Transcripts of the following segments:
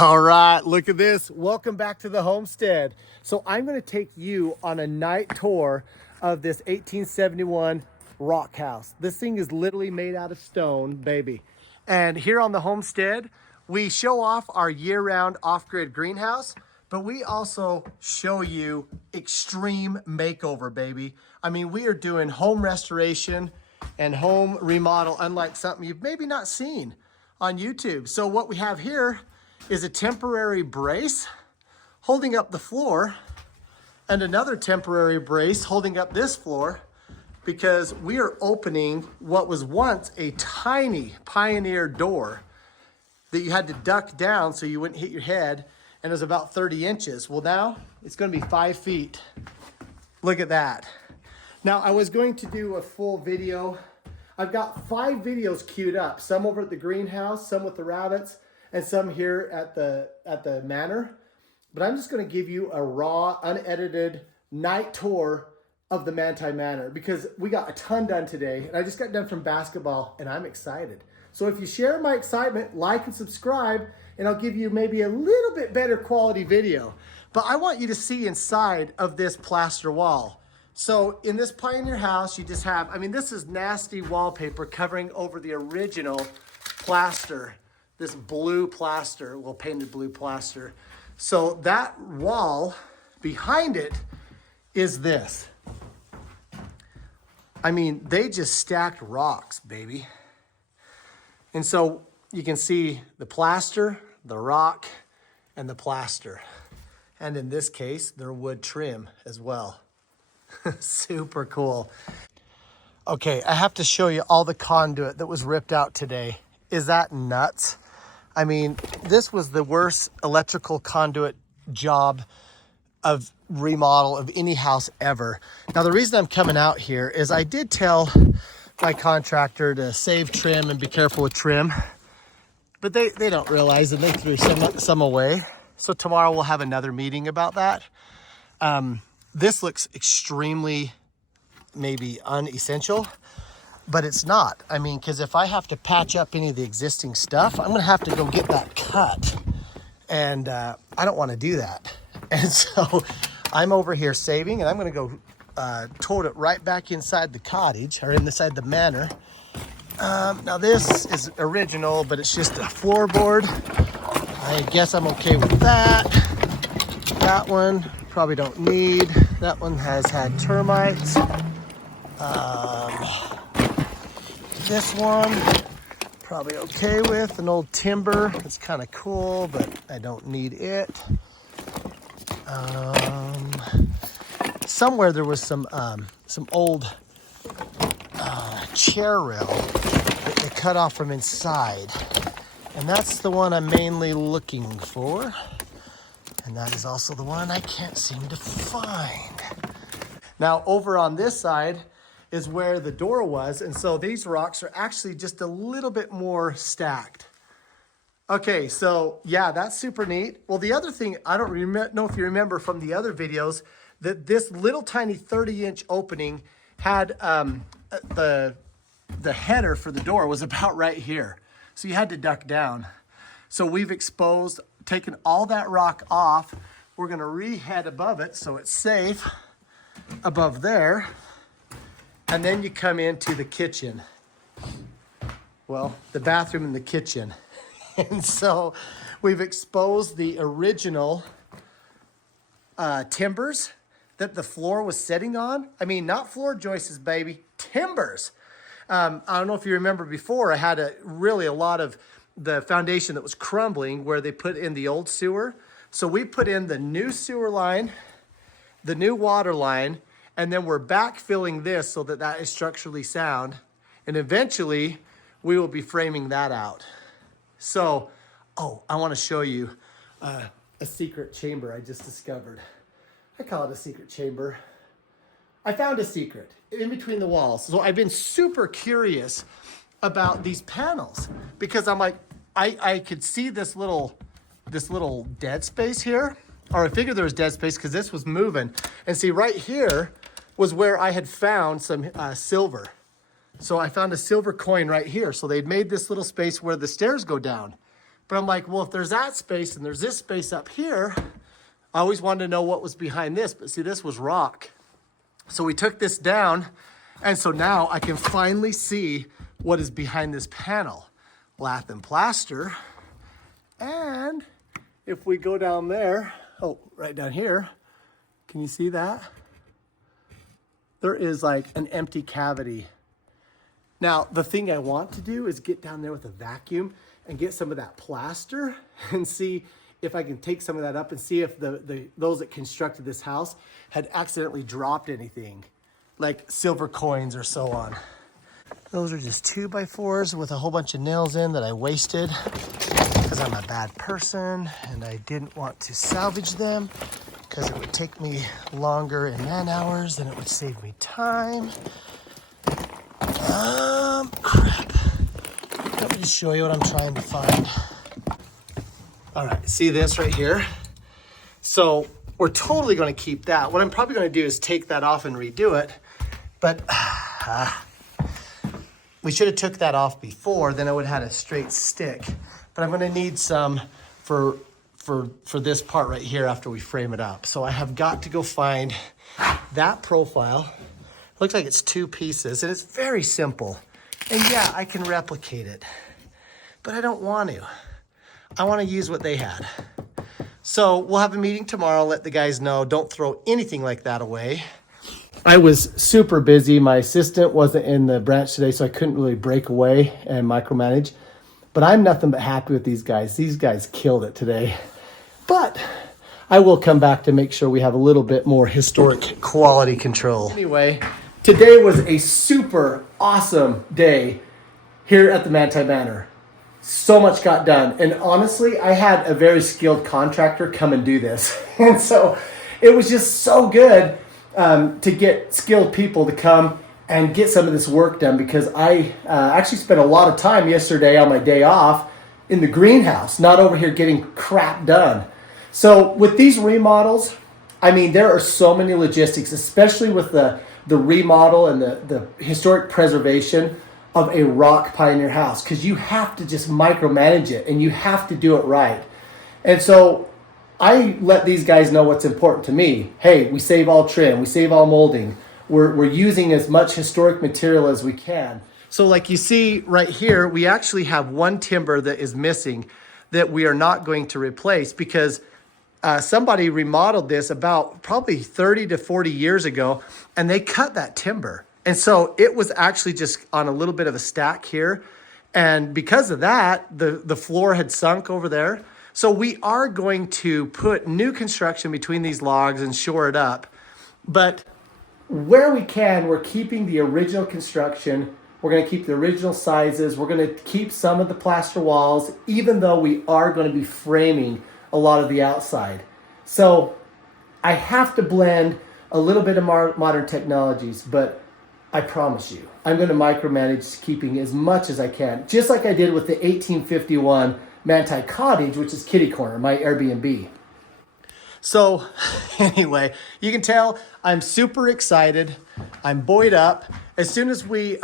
All right, look at this. Welcome back to the homestead. So I'm going to take you on a night tour of this 1871 rock house. This thing is literally made out of stone, baby. And here on the homestead, we show off our year-round off-grid greenhouse, but we also show you extreme makeover, baby. I mean, we are doing home restoration and home remodel, unlike something you've maybe not seen on YouTube. So what we have here is a temporary brace holding up the floor and another temporary brace holding up this floor, because we are opening what was once a tiny pioneer door that you had to duck down so you wouldn't hit your head, and it was about 30 inches. Well, now it's going to be 5 feet. Look at that. Now, I was going to do a full video. I've got 5 videos queued up, some over at the greenhouse, some with the rabbits, and some here at the manor. But I'm just going to give you a raw, unedited night tour of the Manti Manor, because we got a ton done today, and I just got done from basketball, and I'm excited. So if you share my excitement, like and subscribe, and I'll give you maybe a little bit better quality video. But I want you to see inside of this plaster wall. So in this pioneer house, you just have, I mean, this is nasty wallpaper covering over the original plaster. This blue plaster, well, painted blue plaster. So that wall behind it is this. I mean, they just stacked rocks, baby. And so you can see the plaster, the rock, and the plaster. And in this case, they're wood trim as well. Super cool. Okay, I have to show you all the conduit that was ripped out today. Is that nuts? I mean, this was the worst electrical conduit job of remodel of any house ever. Now, the reason I'm coming out here is I did tell my contractor to save trim and be careful with trim, but they don't realize, and they threw some away. So tomorrow we'll have another meeting about that. This looks extremely maybe unessential, but it's not. I mean, because if I have to patch up any of the existing stuff, I'm gonna have to go get that cut. And I don't wanna do that. And so I'm over here saving, and I'm gonna go tote it right back inside the cottage, or inside the manor. Now this is original, but it's just a floorboard. I guess I'm okay with that. That one, probably don't need. That one has had termites. This one, probably okay with. An old timber, it's kind of cool, but I don't need it. Somewhere there was some old chair rail that they cut off from inside. And that's the one I'm mainly looking for. And that is also the one I can't seem to find. Now, over on this side is where the door was. And so these rocks are actually just a little bit more stacked. Okay, so yeah, that's super neat. Well, the other thing, I don't know if you remember from the other videos, that this little tiny 30-inch opening had the header for the door was about right here. So you had to duck down. So we've exposed, taken all that rock off. We're gonna re-head above it so it's safe above there. And then you come into the kitchen. Well, the bathroom and the kitchen. And so we've exposed the original timbers that the floor was sitting on. I mean, not floor joists, baby, timbers. I don't know if you remember before, I had a lot of the foundation that was crumbling where they put in the old sewer. So we put in the new sewer line, the new water line, and then we're backfilling this so that that is structurally sound. And eventually we will be framing that out. So, oh, I want to show you a secret chamber I just discovered. I call it a secret chamber. I found a secret in between the walls. So I've been super curious about these panels, because I'm like, I could see this little dead space here, or I figured there was dead space because this was moving. And see, right here was where I had found some silver. So I found a silver coin right here. So they'd made this little space where the stairs go down. But I'm like, well, if there's that space and there's this space up here, I always wanted to know what was behind this, but see, this was rock. So we took this down, and so now I can finally see what is behind this panel. Lath and plaster. And if we go down there, oh, right down here, can you see that? There is like an empty cavity. Now, the thing I want to do is get down there with a vacuum and get some of that plaster and see if I can take some of that up and see if those that constructed this house had accidentally dropped anything, like silver coins or so on. Those are just 2x4s with a whole bunch of nails in that I wasted because I'm a bad person and I didn't want to salvage them because it would take me longer in man hours than it would save me time. Crap. Let me just show you what I'm trying to find. All right, see this right here? So we're totally gonna keep that. What I'm probably gonna do is take that off and redo it, but we should have took that off before, then I would have had a straight stick. But I'm gonna need some for this part right here after we frame it up. So I have got to go find that profile. Looks like it's 2 pieces and it's very simple. And yeah, I can replicate it, but I don't want to. I want to use what they had. So we'll have a meeting tomorrow, let the guys know, don't throw anything like that away. I was super busy. My assistant wasn't in the branch today, so I couldn't really break away and micromanage. But I'm nothing but happy with these guys. These guys killed it today. But I will come back to make sure we have a little bit more historic quality control. Anyway, today was a super awesome day here at the Manti Manor. So much got done. And honestly, I had a very skilled contractor come and do this. And so it was just so good to get skilled people to come and get some of this work done, because I actually spent a lot of time yesterday on my day off in the greenhouse, not over here getting crap done. So with these remodels, I mean, there are so many logistics, especially with the remodel and the historic preservation of a rock pioneer house, because you have to just micromanage it and you have to do it right. And so I let these guys know what's important to me. Hey, we save all trim, we save all molding. We're using as much historic material as we can. So like you see right here, we actually have one timber that is missing that we are not going to replace, because somebody remodeled this about probably 30 to 40 years ago, and they cut that timber. And so it was actually just on a little bit of a stack here. And because of that, the floor had sunk over there. So we are going to put new construction between these logs and shore it up. But where we can, we're keeping the original construction. We're going to keep the original sizes. We're going to keep some of the plaster walls, even though we are going to be framing a lot of the outside. So I have to blend a little bit of modern technologies, but I promise you, I'm going to micromanage keeping as much as I can, just like I did with the 1851 Manti Cottage, which is kitty corner, my Airbnb. So anyway, you can tell I'm super excited. I'm buoyed up. As soon as we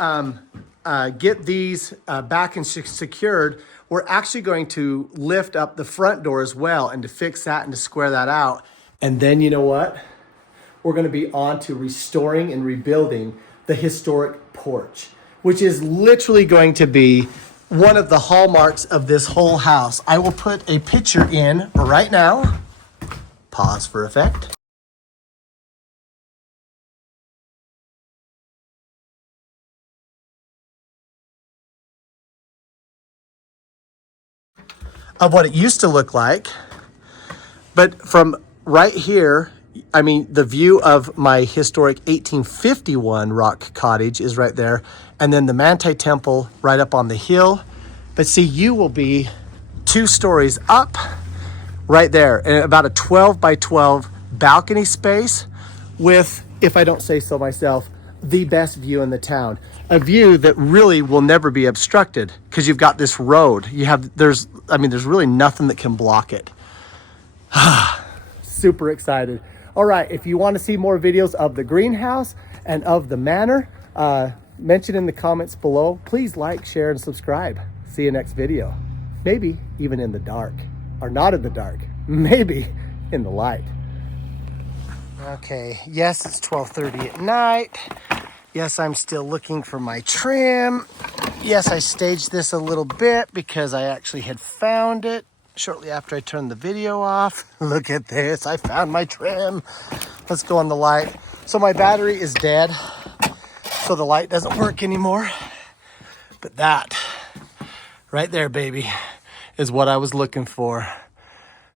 get these back and secured, we're actually going to lift up the front door as well, and to fix that and to square that out. And then you know what? We're going to be on to restoring and rebuilding the historic porch, which is literally going to be one of the hallmarks of this whole house. I will put a picture in right now. Pause for effect. Of what it used to look like. But from right here, I mean, the view of my historic 1851 rock cottage is right there. And then the Manti Temple right up on the hill. But see, you will be 2 stories up right there, and about a 12 by 12 balcony space with, if I don't say so myself, the best view in the town. A view that really will never be obstructed, because you've got this road. There's really nothing that can block it. Super excited. All right, if you want to see more videos of the greenhouse and of the manor, mention in the comments below. Please like, share, and subscribe. See you next video. maybe even in the dark, or not in the dark, maybe in the light. Okay, yes, it's 12:30 at night. Yes, I'm still looking for my trim. Yes, I staged this a little bit because I actually had found it shortly after I turned the video off. Look at this, I found my trim. Let's go on the light. So my battery is dead, so the light doesn't work anymore. But that right there, baby, is what I was looking for.